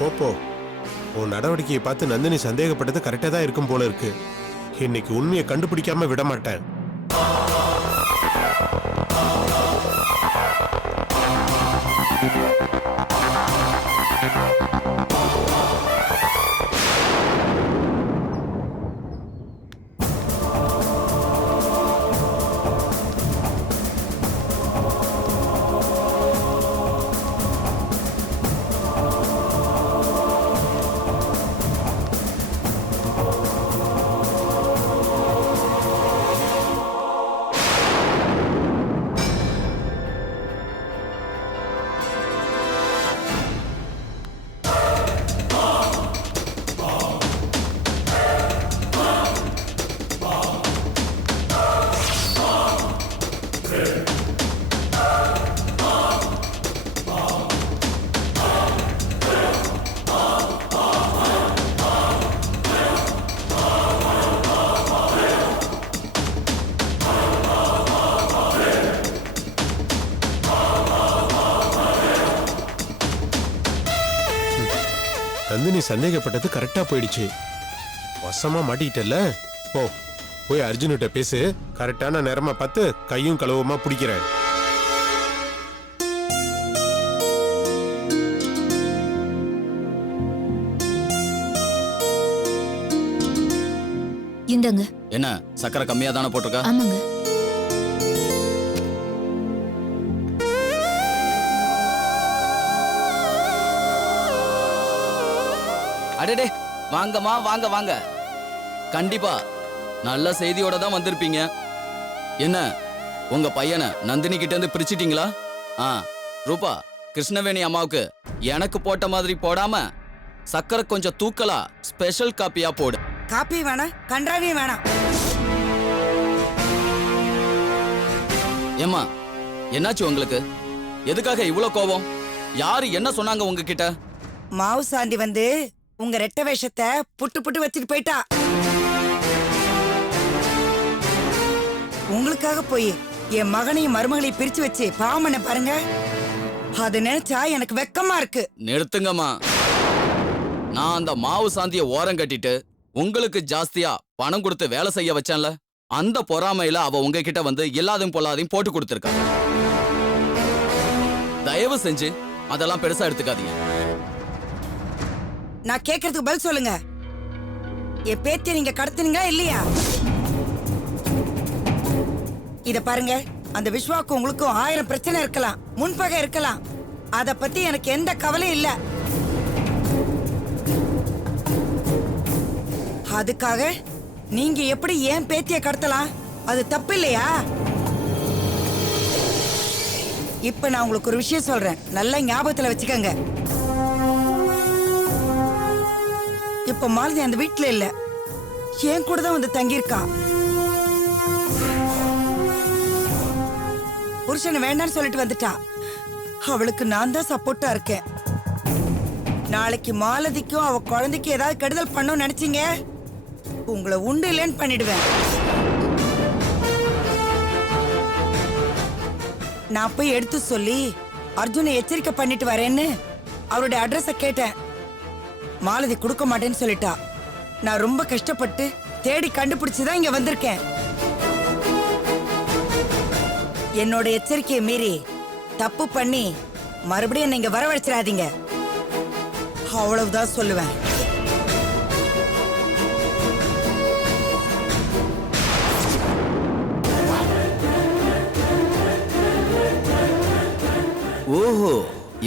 போ. உன் நடவடிக்கையை பார்த்து நந்தினி சந்தேகப்பட்டது கரெக்டா தான் இருக்கும் போல இருக்கு. இன்னைக்கு உண்மையை கண்டுபிடிக்காம விட மாட்டேன். நந்தினி சந்தேகப்பட்டது கரெக்டா போயிடுச்சு. வசமா மாட்டிக்கிட்டல. போய் அர்ஜுன்கிட்ட பேசு. கரெக்டான நேரமா பார்த்து கையும் களவுமா பிடிக்கிறேன். இந்தங்க. என்ன சக்கரை கம்மியா தானே போட்டிருக்கா? ஆமாங்க. அடடே, வாங்கம்மா, வாங்க வாங்க. கண்டிப்பா நல்ல செய்தியோட தான் வந்திருப்பீங்க. என்ன உங்க பையனை நந்தினி கிட்ட இருந்து பிரிச்சிட்டீங்களா? ரூபா, கிருஷ்ணவேணி அம்மாவுக்கு எனக்கு போட்ட மாதிரி போடாம சக்கரை கொஞ்சம் தூக்கலா ஸ்பெஷல் காப்பியா போடு. காப்பி வேணாம், கன்றாவி வேணாம். ஏம்மா, என்னாச்சு உங்களுக்கு? எதுக்காக இவ்வளவு கோபம்? யாரு என்ன சொன்னாங்க உங்ககிட்ட? மாவு சாந்தி வந்து உங்க ரெட்ட வேஷத்தை புட்டு புட்டு வச்சுட்டு போயிட்டா. உங்களுக்காக போய் என் மகனையும் மருமகளையும் பிரிச்சு வச்சு பாவம் பண்ண பாருங்க. அது நினைச்சா எனக்கு வெக்கமா இருக்கு. நிறுத்துங்கம்மா. நான் அந்த மாவு சாந்திய ஓரம் கட்டிட்டு உங்களுக்கு ஜாஸ்தியா பணம் கொடுத்து வேலை செய்ய வச்சேன்ல, அந்த பொறாமையில அவ உங்ககிட்ட வந்து எல்லாதையும் பொல்லாதையும் போட்டு கொடுத்துருக்கா. தயவு செஞ்சு அதெல்லாம் பெருசா எடுத்துக்காதீங்க. நான் கேக்குறதுக்கு பதில் சொல்லுங்க. என் பேத்திய நீங்க கடத்துனீங்களா இல்லையா? இத பாருங்க, அந்த விஸ்வாக்கும் உங்களுக்கும் 1000 பிரச்சனை இருக்கலாம், முன்பகை இருக்கலாம். அத பத்தி எனக்கு எந்த கவலையும் இல்ல. அதுக்காக நீங்க எப்படி ஏன் பேத்திய கடத்தலாம்? அது தப்பு இல்லையா? இப்ப நான் உங்களுக்கு ஒரு விஷயம் சொல்றேன், நல்ல ஞாபகத்துல வச்சுக்கங்க. இப்ப மாலதி அந்த வீட்டுல இல்ல, என் கூட தான் வந்து தங்கியிருக்கா. புருஷனை வேண்டான்னு சொல்லிட்டு வந்துட்டா. அவளுக்கு நான் தான் சப்போர்ட்டா இருக்கேன். நாளைக்கு மாலதிக்கும் அவ குழந்தைக்கு ஏதாவது கெடுதல் பண்ணணும்னு நினைச்சீங்க, உங்களை உண்டு இல்லைன்னு பண்ணிடுவேன். நான் போய் எடுத்து சொல்லி அர்ஜுனை எச்சரிக்கை பண்ணிட்டு வரேன்னு அவருடைய அட்ரஸ கேட்டேன். மாலதி கொடுக்க மாட்டேன்னு சொல்லிட்டா. நான் ரொம்ப கஷ்டப்பட்டு தேடி கண்டுபிடிச்சுதான் இங்க வந்திருக்கேன். என்னோட எச்சரிக்கையை மீறி தப்பு பண்ணி மறுபடியும் நீங்க வரவழைச்சிடாதீங்க. அவ்வளவுதான் சொல்லுவேன். ஓஹோ,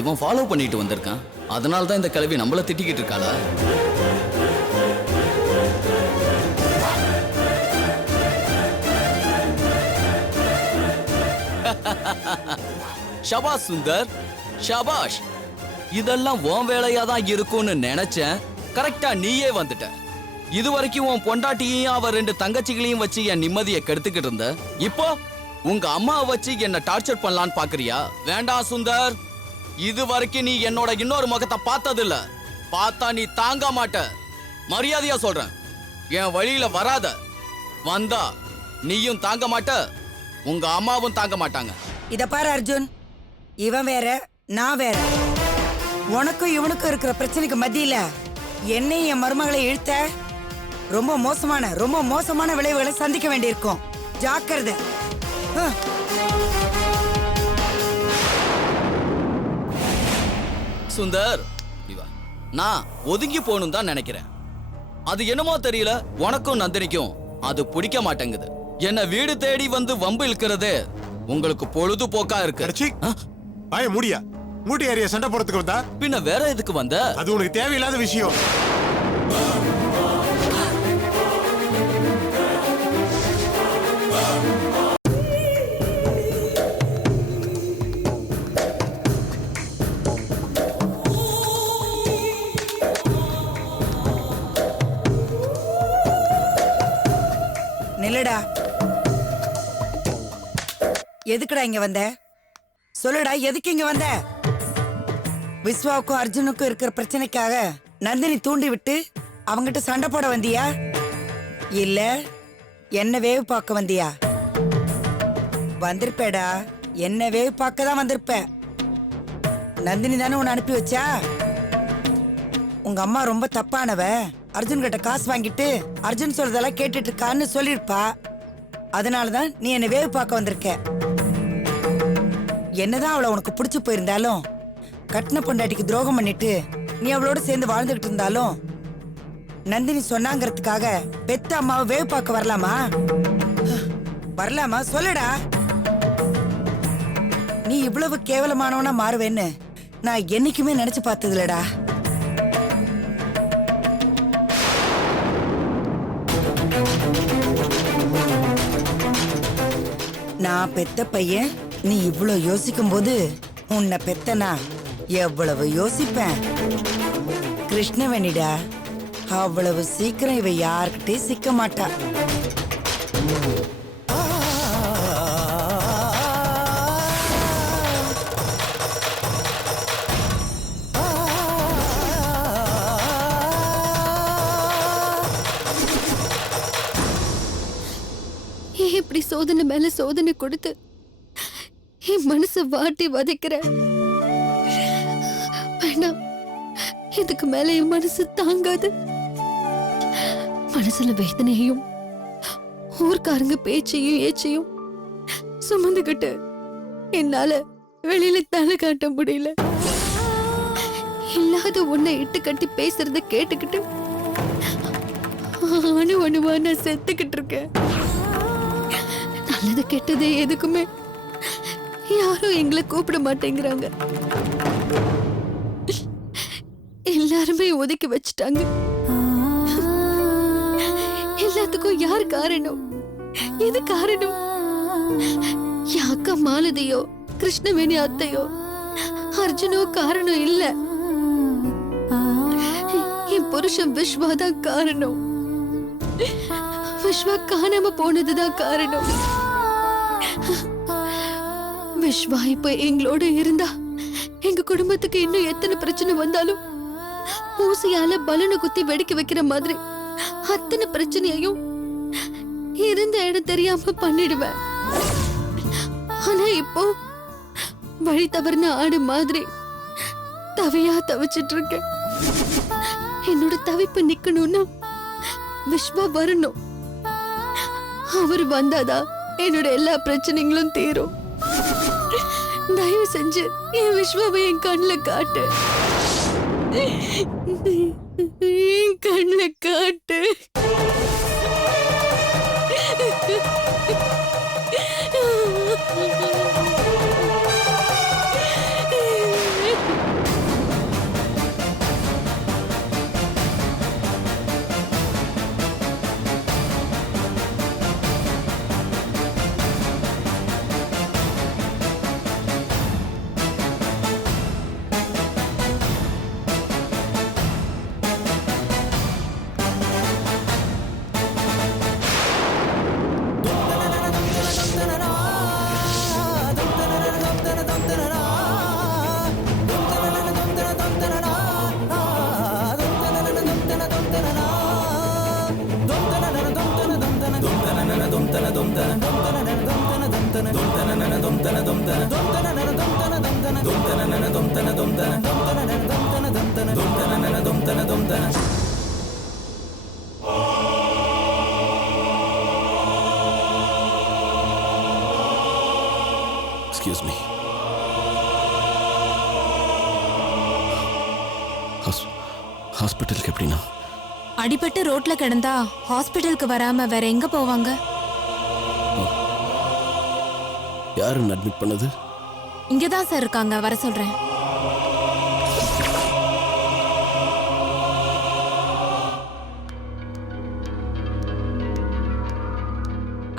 இவன் ஃபாலோ பண்ணிட்டு வந்திருக்கான். அதனால தான் இந்த கிழவி நம்மள திட்டிக்கிட்டு இருக்காளா? ஷபாஷ் சுந்தர், ஷபாஷ். இதெல்லாம் உன் வேலையா தான் இருக்கும்னு நினைச்சேன். கரெக்டா நீயே வந்துட்ட. இது வரைக்கும் உன் பொண்டாட்டியையும் அவ 2 தங்கச்சிகளையும் வச்சு என் நிம்மதியை கெடுத்துக்கிட்டு இருந்த. இப்போ உங்க அம்மாவை வச்சு என்ன டார்ச்சர் பண்ணலான்னு பாக்குறியா? வேண்டாம் சுந்தர். இது வரைக்கும் நீ என்னோட இன்னொரு முகத்தை பார்த்ததில்ல. பார்த்தா நீ தாங்க மாட்ட. மரியாதையா சொல்றேன், என் வழியில வராத. வந்தா நீயும் தாங்க மாட்ட, உங்க அம்மாவும் தாங்க மாட்டாங்க. இத பாரு அர்ஜுன், இவன் வேற நான் வேற. உனக்கும் இவனுக்கும் இருக்கிற பிரச்சனைக்கு மத்தியில என்னையும் என் மருமகளை இழுத்த ரொம்ப மோசமான விளைவுகளை சந்திக்க வேண்டியிருக்கும். ஜாக்கிரதை. சுந்தர், இப்படி வா. நான் ஒதுங்கி போகணும் தான் நினைக்கிறேன். அது என்னமோ தெரியல, உனக்கும் நந்தினிக்கும் அது பிடிக்க மாட்டேங்குது. என்ன வீடு தேடி வந்து வம்பு இழுக்கிறது உங்களுக்கு பொழுதுபோக்கா இருக்கு. அடச்சி, வாய மூடியா? மூட்டி ஏறிய சண்டை போறதுக்கு வந்தா? பின்ன வேற எதுக்கு வந்த? அது உனக்கு தேவையில்லாத விஷயம். நில்லடா. எதுக்குடா இங்க வந்த? சொல்லுடா, எதுக்கு இங்க வந்த? விஸ்வாவுக்கும் அர்ஜுனுக்கும் இருக்கிற பிரச்சனைக்காக நந்தினி தூண்டி விட்டு அவங்கிட்ட சண்டை போட வந்தியா, இல்ல என்ன வேவு பார்க்க வந்தியா? வந்திருப்பேடா, என்ன வேவு பார்க்க தான் வந்திருப்ப. நந்தினி தானே உன்னை அனுப்பி வச்சா? உங்க அம்மா ரொம்ப தப்பானவ, அர்ஜுன் கிட்ட காசு வாங்கிட்டு அர்ஜுன் சொல்றதெல்லாம் கேட்டுட்டு இருக்கான்னு சொல்லிருப்பா. அதனாலதான் நீ என்ன வேவு பார்க்க வந்திருக்க. என்னதான் அவளை உனக்கு பிடிச்சு போயிருந்தாலும், கட்டின பொண்டாட்டிக்கு துரோகம் பண்ணிட்டு நீ அவளோட சேர்ந்து வாழ்ந்துகிட்டு இருந்தாலும், நந்தினி சொன்னாங்கிறதுக்காக பெத்த அம்மாவை வேவு பார்க்க வரலாமா? வரலாமா? சொல்லுடா. நீ இவ்வளவு கேவலமானவனா மாறுவேன்னு நான் என்னைக்குமே நினைச்சு பார்த்தது இல்லடா. நான் பெத்த பையன் நீ இவ்வளவு யோசிக்கும் போது உன்னை பெத்தனா எவ்வளவு யோசிப்பேன். கிருஷ்ணவேணிடா, அவ்வளவு சீக்கிரம் இவ யார்கிட்டே சிக்க மாட்டா. இப்படி சோதனை மேல சோதனை கொடுத்து என் மனச வாட்டி வதைக்கிற. வேண்டாம், இதுக்கு மேல என் மனசு தாங்காது. மனசுல வேதனையும் ஊர்க்காரங்க பேச்சையும் ஏச்சையும் சுமந்துகிட்டு என்னால வெளியில தலை காட்ட முடியல. இல்லாத உன்னை இட்டு கட்டி பேசுறத கேட்டுக்கிட்டு அணுவா நான் செத்துக்கிட்டு இருக்கேன். நல்லது கெட்டது எதுக்குமே யாரும் எங்களை கூப்பிட மாட்டேங்கிறாங்க. எல்லாருமே ஒதுக்கி வச்சுட்டாங்க. எல்லாத்துக்கும் யார் காரணம்? எது காரணம்? என் அக்கா மாலதியோ கிருஷ்ணவேணி அத்தையோ அர்ஜுனோ காரணம் இல்ல. என் புருஷன் விஸ்வாதான் காரணம். விஸ்வா காணாம போனதுதான் காரணம். விஸ்வா இப்ப எங்களோட இருந்தா எங்க குடும்பத்துக்கு இன்னும் எத்தனை பிரச்சனை வந்தாலும் ஊசியால பலூனை குத்தி வெடிக்க வைக்கிற மாதிரி அத்தனை பிரச்சனையையும் இருந்த இடம் தெரியாம பண்ணிடுவேன். ஆனா இப்போ வழி தவறுன ஆடு மாதிரி தவியா தவிச்சிட்டு இருக்கேன். என்னோட தவிப்பு நிக்கணும்னா விஸ்வா வரணும். அவர் வந்தாதான் என்னோட எல்லா பிரச்சனைகளும் தீரும். தயவு செஞ்சு என் விஸ்வாவை என் கண்ணுல காட்டு. என் கண்ணுல காட்டு. Dum பார்த்தேன். Excuse me. ஹாஸ்பிட்டலுக்கு எப்படின்னா? அடிபட்டு ரோட்ல கிடந்தா ஹாஸ்பிட்டலுக்கு வராம வேற எங்க போவாங்க? யாருன்னு அட்மிட் பண்ணது? இங்கதான் சார் இருக்காங்க, வர சொல்றேன்.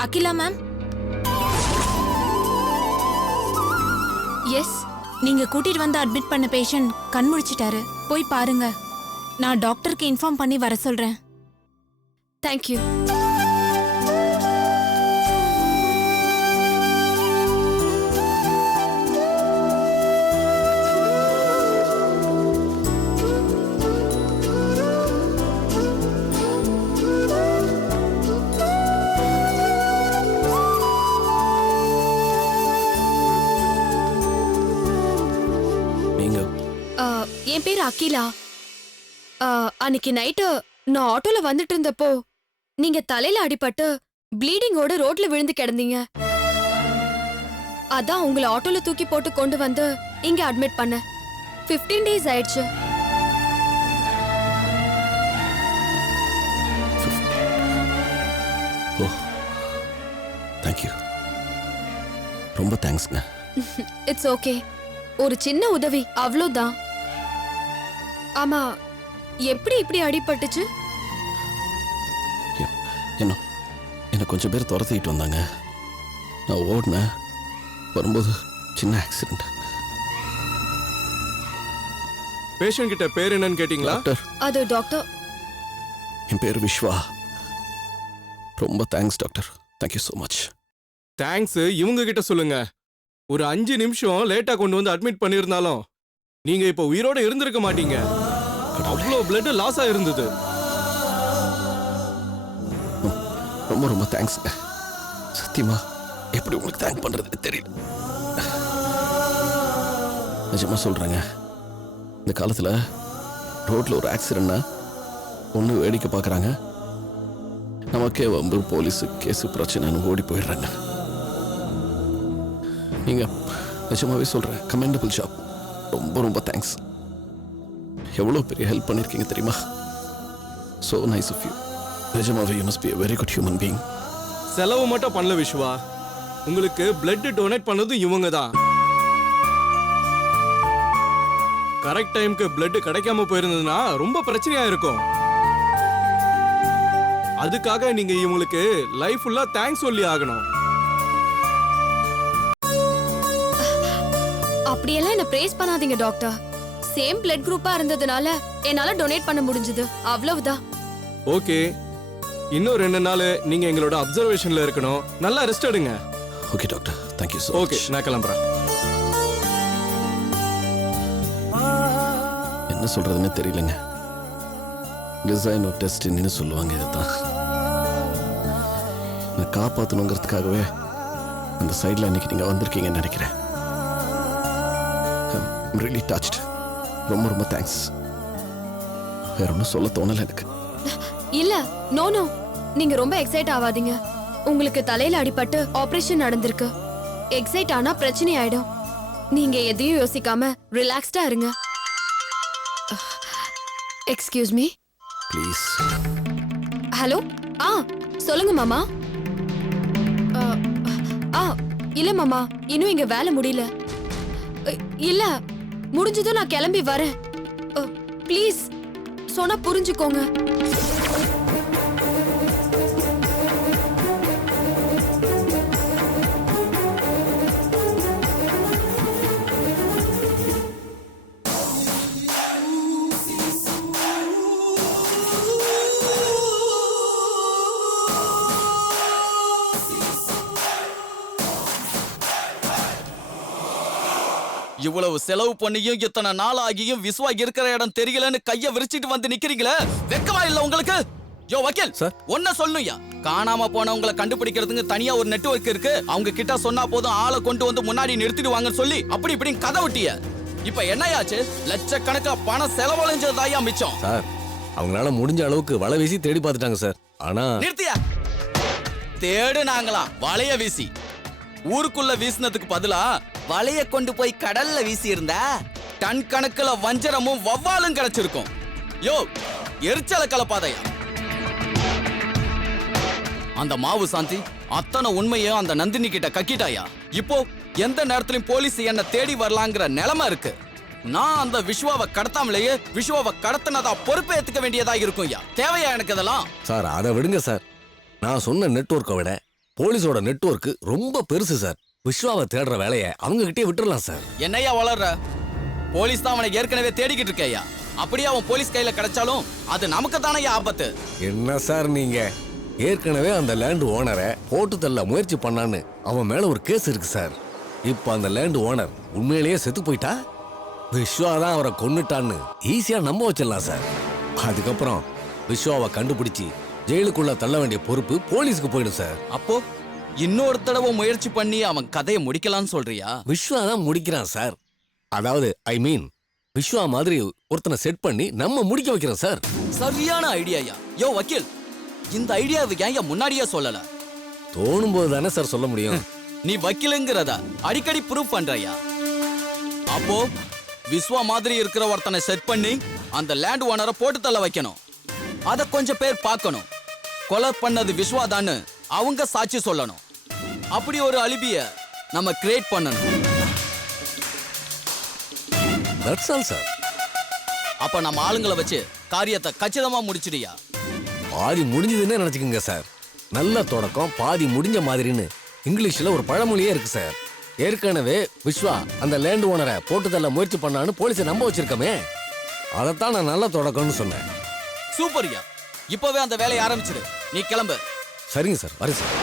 அகிலா மேம். எஸ். நீங்க கூட்டிட்டு வந்து அட்மிட் பண்ண பேஷண்ட் கண் முழிச்சிட்டாரு, போய் பாருங்க. நான் டாக்டருக்கு இன்ஃபார்ம் பண்ணி வர சொல்றேன். தேங்க்யூ. நீங்க? என் பேர் அகிலா. அன்னைக்கு நைட்டு நான் ஆட்டோல வந்துட்டு இருந்தப்போ நீங்க தலையில அடிபட்டு ப்ளீடிங்கோட ரோட்ல விழுந்து கிடந்தீங்க. அதான் உங்களை ஆட்டோல தூக்கி போட்டு கொண்டு வந்து இங்க அட்மிட் பண்ண. 15 days ஆயிடுச்சு. ஓ, தேங்க்யூ. ரொம்ப தேங்க்ஸ்ங்க. It's okay. ஒரு சின்ன உதவி, அவ்வளோதான். ஆமா, எப்படி இப்படி அடிபட்டுச்சு? என்ன கொஞ்சம் பேர் துரத்திட்டு வந்தாங்க. நான் ஓடினேன். வரும்போது சின்ன ஆக்சிடென்ட். பேஷண்ட் கிட்ட பேர் என்னன்னு கேட்டீங்களா? டாக்டர், அது டாக்டர். என் பேர் விஸ்வா. ரொம்ப thanks doctor. Thank you so much. Thanks இவங்க கிட்ட சொல்லுங்க. ஒரு 5 நிமிஷம் லேட்டா கொண்டு வந்து அட்மிட் பண்ணியிருந்தாலும் நீங்க இப்ப உயிரோட இருந்திருக்க மாட்டீங்க. அவ்வளோ பிளட் லாஸ் ஆயிருந்தது. ரொம்ப ரொம்ப தேங்க்ஸ்ங்க. சத்தியமா எப்படி உங்களுக்கு தேங்க் பண்றதுன்னு தெரியல. நிஜமா சொல்றேங்க, இந்த காலத்துல ரோட்ல ஒரு ஆக்சிடென்ட்னா ஒன்று வேடிக்கை பார்க்குறாங்க, நமக்கே வம்பு, போலீஸு கேஸு பிரச்சனைன்னு ஓடி போயிடுறாங்க. நீங்க நிஜமாவே சொல்றேன், கமெண்டபிள் ஜாப். ரொம்ப ரொம்ப தேங்க்ஸ். எவ்வளோ பெரிய ஹெல்ப் பண்ணியிருக்கீங்க தெரியுமா? So nice of you. நிஜமாவே you must be a very good human being. செலவு மட்டும் பண்ணல விஸ்வா, உங்களுக்கு பிளட் டொனேட் பண்ணதும் இவங்க தான். கரெக்ட் டைம்க்கு பிளட் கிடைக்காம போயிருந்ததுன்னா ரொம்ப பிரச்சனையா இருக்கும். அதுக்காக நீங்க இவங்களுக்கு லைஃப் ஃபுல்லா தேங்க்ஸ் சொல்லி ஆகணும். அப்படியெல்லாம் என்ன பிரேஸ் பண்ணாதீங்க டாக்டர். சேம் பிளட் குரூப்பா இருந்ததுனால என்னால டொனேட் பண்ண முடிஞ்சது, அவ்வளவுதான். ஓகே, இன்னும் 2 நாள் நீங்க எங்களோட அப்சர்வேஷன்ல இருக்கணும். நல்லா ரெஸ்ட் எடுங்க. Okay doctor, thank you so okay, நான் கிளம்புறேன். என்ன சொல்றதுன்னு தெரியலங்க. டிசைன் ஆஃப் டெஸ்டினின்னு சொல்லுவாங்க. இதுதான் நான் காப்பாற்றணுங்கிறதுக்காகவே அந்த சைடில் இன்னைக்கு நீங்கள் வந்திருக்கீங்கன்னு நினைக்கிறேன். I'm really touched. ரொம்ப ரொம்ப தேங்க்ஸ். வேற ஒன்றும் சொல்ல தோணலை எனக்கு. இல்ல, நோ நோ, நீங்க ரொம்ப எக்ஸைட் ஆகாதீங்க. உங்களுக்கு தலையில அடிபட்டு ஆபரேஷன் நடந்திருக்கு. எக்ஸைட் ஆனா பிரச்சனை ஆயிடும். நீங்க எதையும் யோசிக்காம ரிலாக்ஸ்டா இருங்க. Excuse me. ப்ளீஸ். ஹலோ. சொல்லுங்க மாமா. இல்ல மாமா, இன்னும் இங்க வேலை முடியல. இல்ல, முடிஞ்சதும் நான் கிளம்பி வரேன். ப்ளீஸ் சொன்னா புரிஞ்சுக்கோங்க. இவ்வளவு செலவு பண்ணியும் இத்தனை நாள் ஆகியும் விஸ்வா இருக்கிற இடம் தெரியலன்னு கைய விரிச்சிட்டு வந்து நிக்கிறீங்களே, வெக்கமா இல்ல உங்களுக்கு? யோ வக்கீல் சார், ஒன்ன சொல்லணும்யா. காணாம போனவங்களை கண்டுபிடிக்கிறதுக்கு தனியா ஒரு நெட்வொர்க் இருக்கு. அவங்க கிட்ட சொன்னா போதும் ஆளை கொண்டு வந்து முன்னாடி நிறுத்திடுவாங்கன்னு சொல்லி அப்படி இப்படி கதை விட்டிய. இப்ப என்னையாச்சு? லட்சக்கணக்கா பணம் செலவழிஞ்சதாயா மிச்சம். சார், அவங்களால முடிஞ்ச அளவுக்கு வலை வீசி தேடி பார்த்துட்டாங்க சார். ஆனா நிறுத்தியா? தேடுனாங்களாம் வலைய வீசி. ஊருக்குள்ள வீசினதுக்கு பதிலா வலைய கொண்டு போய் கடல்ல வீசி இருந்தா டன் கணக்குல வஞ்சரமும் வவ்வாலும் கிடைச்சிருக்கும். யோ, எரிச்சல கலப்பாதையா. அந்த மாவு சாந்தி அத்தனை உண்மையை அந்த நந்தினி கிட்ட கக்கிட்டாயா. இப்போ எந்த நேரத்திலும் போலீஸ் என்ன தேடி வரலாங்கிற நிலைமை இருக்கு. நான் அந்த விஸ்வாவை கடத்தாமலேயே விஸ்வாவை கடத்தினதா பொறுப்பை ஏத்துக்க வேண்டியதா இருக்கும். தேவையா எனக்கு இதெல்லாம்? சார் அதை விடுங்க சார். நான் சொன்ன நெட்வொர்க்கை விட போலீஸோட நெட்வொர்க் ரொம்ப பெருசு சார். விஸ்வாவை தேடுற வேலையை அவங்க கிட்டே விட்டுறலாம் சார். என்னையா வளர்ற? போலீஸ் தான் அவனை ஏற்கனவே தேடிக்கிட்டு இருக்கேயா. அப்படியே அவன் போலீஸ் கையில கிடைச்சாலும் அது நமக்கு தானே ஆபத்து. என்ன சார் நீங்க? ஏற்கனவே அந்த லேண்ட் ஓனரை போட்டு தள்ள முயற்சி பண்ணான்னு அவன் மேல ஒரு கேஸ் இருக்கு சார். இப்ப அந்த லேண்ட் ஓனர் உண்மையிலேயே செத்து போயிட்டா விஸ்வா தான் அவரை கொன்னுட்டான்னு ஈஸியா நம்ப வச்சிடலாம் சார். அதுக்கப்புறம் விஸ்வாவை கண்டுபிடிச்சு ஜெயிலுக்குள்ள தள்ள வேண்டிய பொறுப்பு போலீஸ்க்கு போயிடும் சார். அப்போ இன்னொரு தடவை முயற்சி பண்ணி அவன் கதையை முடிக்கலாம்னு சொல்றியா? விஸ்வா தான் முடிக்கிறான் சார். அதாவது ஐ மீன் விஸ்வா மாதிரி ஒருத்தனை செட் பண்ணி நம்ம முடிக்க வைக்கிறோம் சார். சரியான ஐடியாயா. யோ வக்கீல், இந்த ஐடியாவை ஏன் முன்னாடியே சொல்லல? தோணும் போது தானே சார் சொல்ல முடியும். நீ வக்கீலுங்கிறத அடிக்கடி ப்ரூவ் பண்றியா? அப்போ விஸ்வா மாதிரி இருக்கிற ஒருத்தனை செட் பண்ணி அந்த லேண்ட் ஓனரை போட்டு தள்ள வைக்கணும். அத கொஞ்சம் பேர் பார்க்கணும். கொலை பண்ணது விஸ்வா தான்னு அவங்க சாட்சி சொல்லணும். அப்படி ஒரு அலிபிய நம்ம கிரியேட் பண்ணணும். That's all sir. அப்ப நம்ம ஆளுங்களை வச்சு காரியத்தை கச்சிதமா முடிச்சிடியா? பாதி முடிஞ்சதுன்னு நினைச்சுக்கோங்க சார். நல்ல தொடக்கம் பாதி முடிஞ்ச மாதிரின்னு இங்கிலீஷ்ல ஒரு பழமொழியே இருக்கு சார். ஏற்கனவே விஸ்வா அந்த லேண்ட் ஓனரை போட்டு தள்ள முயற்சி பண்ணான்னு போலீஸை நம்ப வச்சிருக்கமே, அதைத்தான் நான் நல்ல தொடக்கம்னு சொன்னேன். சூப்பர்யா. இப்பவே அந்த வேலையை ஆரம்பிச்சிடு. நீ கிளம்பு. சரிங்க சார், வரேன் சார்.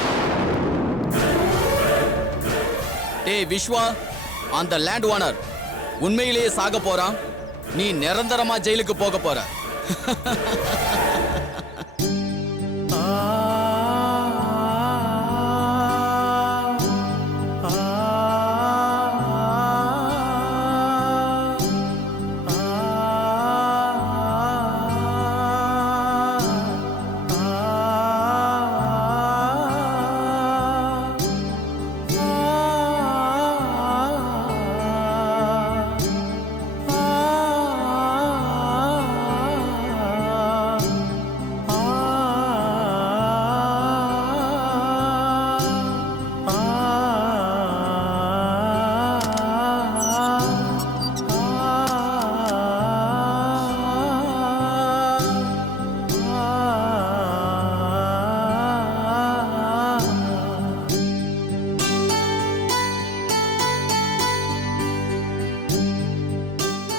டேய் விஸ்வா, அந்த லேண்ட் ஓனர் உண்மையிலேயே சாக போறான். நீ நிரந்தரமா ஜெயிலுக்கு போக போற.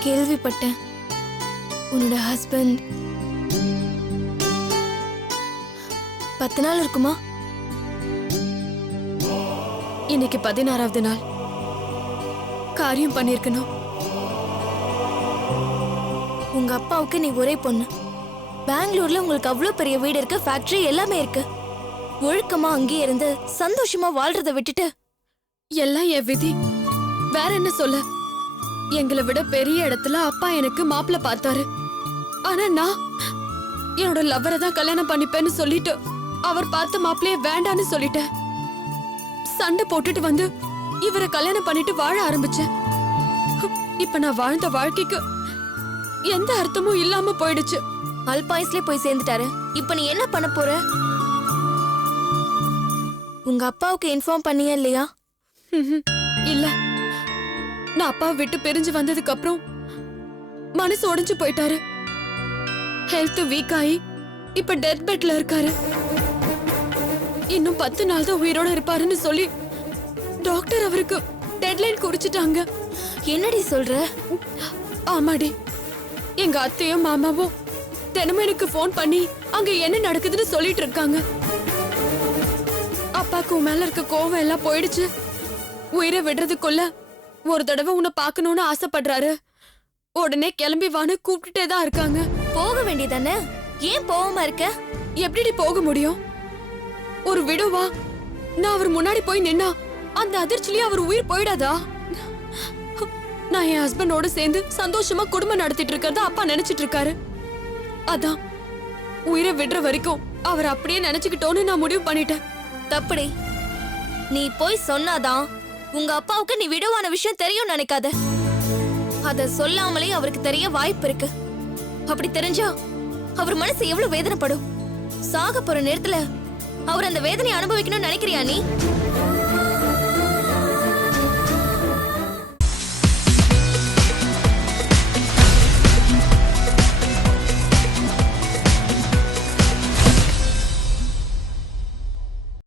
கேள்விப்பட்டேன் உன்னோட ஹஸ்பண்ட் 10 நாள் இருக்குமா? இன்னைக்கு 16வது நாள். காரியம் பண்ணிருக்கணும். உங்க அப்பாவுக்கு நீ ஒரே பொண்ணு. பெங்களூர்ல உங்களுக்கு அவ்வளவு பெரிய வீடு இருக்கு, ஃபேக்டரி எல்லாமே இருக்கு. ஒழுக்கமா அங்கேயே இருந்து சந்தோஷமா வாழ்றத விட்டுட்டு எல்லாம் என் விதி. வேற என்ன சொல்ல? எங்களை விட பெரிய இடத்துல அப்பா எனக்கு மாப்பிள்ள பார்த்தாரு. ஆனா நான் என்னோட லவ்வரை தான் கல்யாணம் பண்ணிப்பேன்னு சொல்லிட்டு அவர் பார்த்த மாப்பிள்ளைய வேண்டான்னு சொல்லிட்டேன். சண்டை போட்டுட்டு வந்து இவரை கல்யாணம் பண்ணிட்டு வாழ ஆரம்பிச்சேன். இப்ப நான் வாழ்ந்த வாழ்க்கைக்கு எந்த அர்த்தமும் இல்லாம போயிடுச்சு. அல்பாயுஸ்லயே போய் சேர்ந்துட்டாரு. இப்ப நீ என்ன பண்ண போற? உங்க அப்பாவுக்கு இன்ஃபார்ம் பண்ணியா இல்லையா? இல்ல, நான் அப்பாவை விட்டு பிரிஞ்சு வந்ததுக்கு அப்புறம் மனசு உடைஞ்சு போயிட்டாரு. ஹெல்த் வீக் ஆகி இப்ப டெத் பெட்ல இருக்காரு. இன்னும் 10 நாள் தான் உயிரோட இருப்பாருன்னு சொல்லி டாக்டர் அவருக்கு டெட்லைன் குறிச்சிட்டாங்க. என்னடி சொல்ற? ஆமாடி. எங்க அத்தையும் மாமாவும் தினமும் எனக்கு போன் பண்ணி அங்க என்ன நடக்குதுன்னு சொல்லிட்டு இருக்காங்க. அப்பாக்கு உன் மேல இருக்க கோவம் எல்லாம் போயிடுச்சு. உயிரை விடுறதுக்குள்ள ஒரு தடவை உன்னை பார்க்கணும்னு ஆசைப்படுறாரு. உடனே கிளம்பி வான்னு கூப்பிட்டுட்டே தான் இருக்காங்க. போக வேண்டியதானே? ஏன் போகாம இருக்க? எப்படி போக முடியும்? ஒரு விடுவா நான் அவர் முன்னாடி போய் நின்னா அந்த அதிர்ச்சியிலேயே அவர் உயிர் போயிடாதா? நான் என் ஹஸ்பண்டோட சேர்ந்து சந்தோஷமா குடும்பம் நடத்திட்டு இருக்கிறத அப்பா நினைச்சிட்டு இருக்காரு. அதான் உயிரை விடுற வரைக்கும் அவர் அப்படியே நினைச்சுக்கிட்டோன்னு நான் முடிவு பண்ணிட்டேன். தப்புடி. நீ போய் சொன்னாதான் உங்க அப்பாவுக்கு நீ விடுவான விஷயம் தெரியும் நினைக்காத. அத சொல்லாமலே அவருக்கு தெரிய வாய்ப்பு இருக்கு. அப்படி தெரிஞ்சா அவர் மனசு எவ்வளவு வேதனைப்படும். சாக போற நேரத்துல அவர் அந்த வேதனையை அனுபவிக்கணும்னு நினைக்கிறியா நீ?